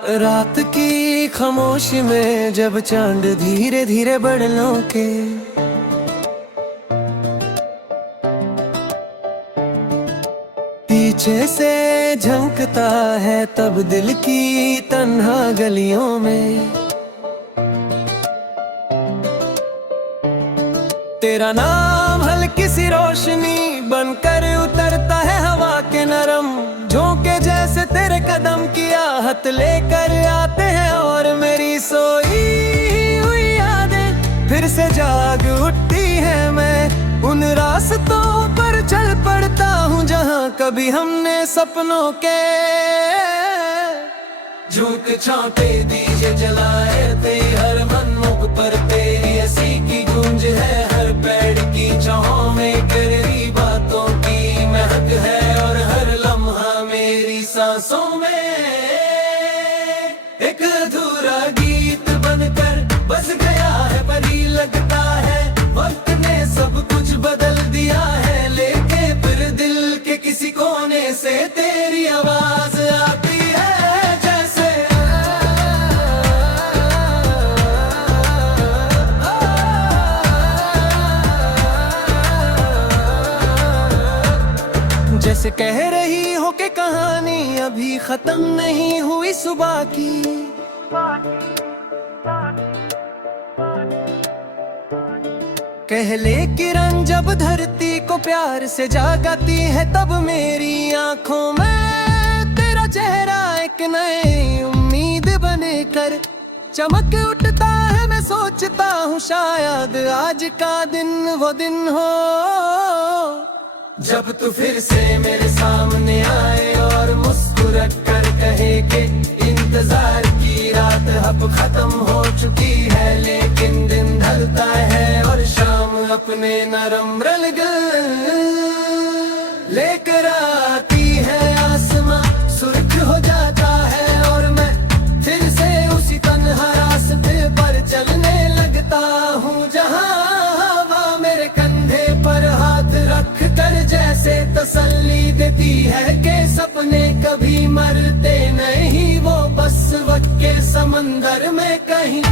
रात की खामोशी में जब चांद धीरे धीरे बढ़लों के पीछे से झंकता है, तब दिल की तन्हा गलियों में तेरा नाम हल्की सी रोशनी बनकर उतरता है हवा के नरम झोंके जैसे। तेरे कदम की आहट लेकर आते हैं और मेरी सोई हुई यादें फिर से जाग उठती है। मैं उन रास्तों पर चल पड़ता हूँ जहाँ कभी हमने सपनों के झोंक छांटे दीजे जलाए थे। हर मन मुख पर तेरी हंसी की गूंज है, हर पेड़ की छांव में तेरी बातों की महक है और हर लम्हा मेरी सांसों में एक अधूरा गीत बनकर बस गया है। परी लगता है वक्त ने सब कुछ बदल दिया है, लेके फिर दिल के किसी कोने से तेरी आवाज आती है जैसे जैसे कह रही हो कि कहानी अभी खत्म नहीं हुई सुबह की। कह ले किरण जब धरती को प्यार से जागाती है, तब मेरी आंखों में तेरा चेहरा एक नई उम्मीद बनेकर चमक उठता है। मैं सोचता हूँ शायद आज का दिन वो दिन हो जब तू फिर से मेरे सामने आए और मुस्कुरा कर कहे कि इंतजार की रात अब खत्म हो चुकी है, लेकिन दिन ढलता है और शाम अपने नरम रंग लेकर आती है। आसमां सुर्ख हो जाता है और मैं फिर से उसी तन्हा रास्ते पर चलने लगता हूँ जहाँ हवा मेरे कंधे पर हाथ रख कर जैसे तसल्ली देती है कि सपने कभी मरते नहीं, वो बस वक्त के समंदर में कहीं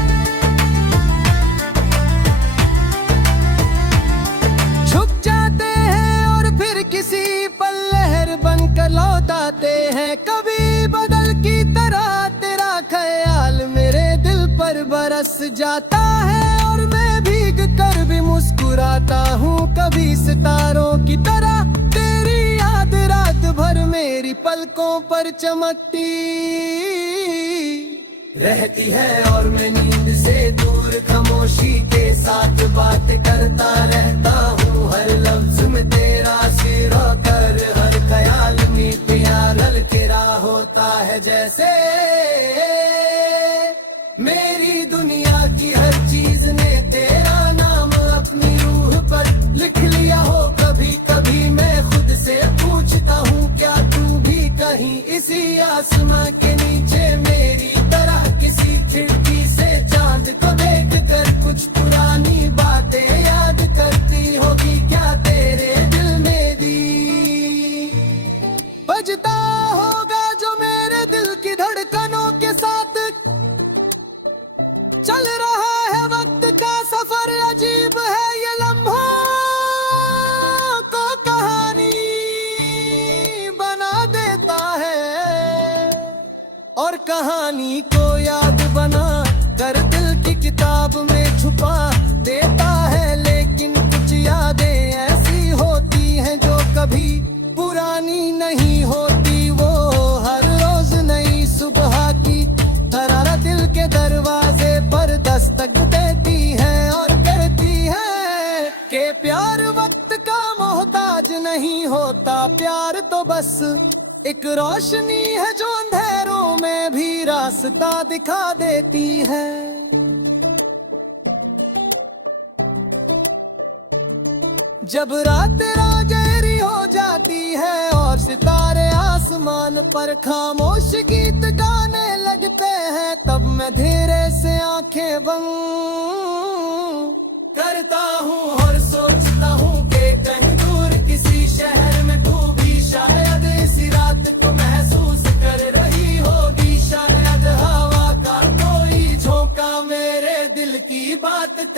छुप जाते हैं और फिर किसी पल लहर बनकर लौट आते हैं। कभी बदल की तरह तेरा ख्याल मेरे दिल पर बरस जाता है और मैं भीग कर भी मुस्कुराता हूँ। कभी सितारों की तरह तेरी याद रात भर मेरी पलकों पर चमकती रहती है और मैं नींद से दूर खामोशी के साथ बात करता रहता हूँ। हर लफ्ज में तेरा सिर होकर हर ख्याल में प्यार ललकेरा होता है जैसे मेरी दुनिया की हर चीज ने तेरा नाम अपनी रूह पर लिख लिया हो। कभी कभी मैं खुद से पूछता हूँ क्या तू भी कहीं इसी आसमां के नीचे मेरी तरह किसी खिड़की से चांद को देख कर कुछ पुरानी बातें याद करती होगी क्या तेरे दिल में दी बजता होगा जो मेरे दिल की धड़कनों के साथ चल रहा है। वक्त का सफर अजीब है, ये लम्हों को कहानी बना देता है और कहानी को याद बना कर दिल की किताब में छुपा देता है। लेकिन कुछ यादें ऐसी होती हैं जो कभी पुरानी नहीं होती, वो हर रोज नई सुबह की तरह दिल के दरवाजे पर दस्तक देती है और कहती है कि प्यार वक्त का मोहताज नहीं होता। प्यार तो बस एक रोशनी है जो अंधेरों में भी रास्ता दिखा देती है। जब रात गहरी हो जाती है और सितारे आसमान पर खामोश गीत गाने लगते हैं, तब मैं धीरे से आंखें बंद करता हूँ और सोचता हूँ कि कहीं दूर किसी शहर में तू भी शायद इसी रात को महसूस कर रही होगी। शायद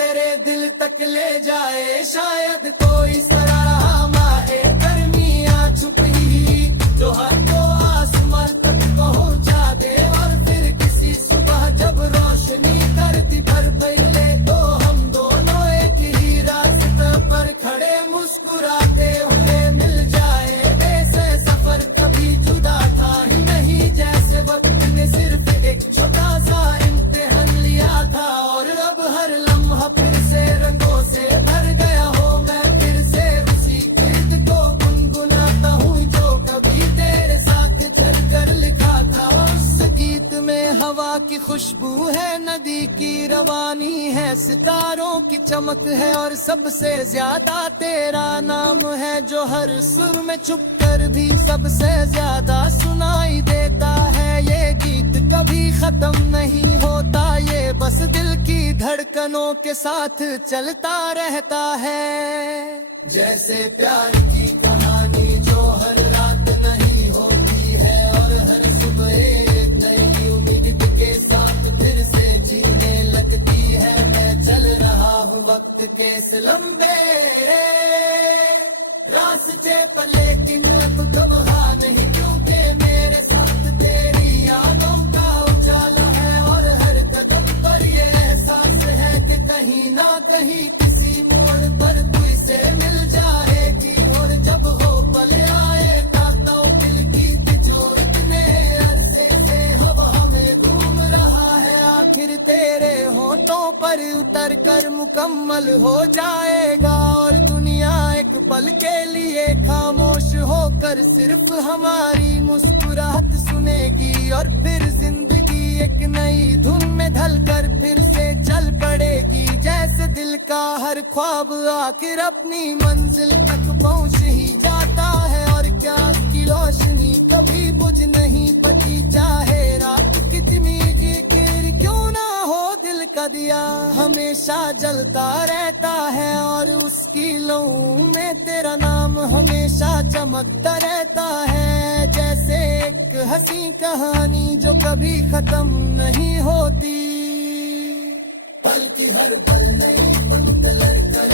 मेरे दिल तक ले जाए, शायद कोई सराहा माए गर्मियां छुप ही जो हाथों आसमान तक पहुंचा दे। और फिर किसी सुबह जब रोशनी करती भर पहले, तो हम दोनों एक ही रास्ते पर खड़े मुस्कुराते हुए मिल जाए। वैसे सफर कभी जुदा था ही नहीं, जैसे वक्त ने सिर्फ एक छोटा सा इम्तिहान लिया था। और अब हर लम्हा फिर से रंगों से भर गया हो, मैं फिर से उसी गीत को गुनगुनाता हूँ जो कभी तेरे साथ चलकर लिखा था। उस गीत में हवा की खुशबू है, नदी की रवानी है, सितारों की चमक है, और सबसे ज्यादा तेरा नाम है जो हर सुर में छुप कर भी सबसे ज्यादा सुनाई देता है। ये गीत कभी खत्म नहीं होता, ये बस दिल की धड़कनों के साथ चलता रहता है। जैसे प्यार की कहानी जो हर रात नहीं होती है, और हर सुबह एक नई उम्मीद के साथ फिर से जीने लगती है। मैं चल रहा हूँ वक्त के इस लंबे रास्ते पर, लेकिन अब गवाह नहीं, क्योंकि मेरे साथ तेरी यादों का उजाला है। और हर कदम पर ये एहसास है कि कहीं ना कहीं किसी मोड़ पर तू इसे मिल जाएगी। और जब हो पल आएगा तो दिल की तिजोरी इतने अरसे से हवा में घूम रहा है, आखिर तेरे होठों पर उतर कर मुकम्मल हो जाएगा। और दुनिया एक पल के लिए खामोश होकर सिर्फ हमारी मुस्कुराहट सुनेगी। और फिर जिंदगी एक नई धुन में ढलकर फिर से चल पड़ेगी। जैसे दिल का हर ख्वाब आखिर अपनी मंजिल तक पहुंच ही जाता है। और क्या की रोशनी कभी बुझ नहीं पाती, चाहे रात कितनी गिर क्यों ना हो, दिल का दिया हमेशा जलता रहता है। और उसकी लहू में तेरा नाम हमेशा चमकता रहता है। जैसे एक हंसी कहानी जो कभी खत्म नहीं होती, बल्कि हर पल नई बनकर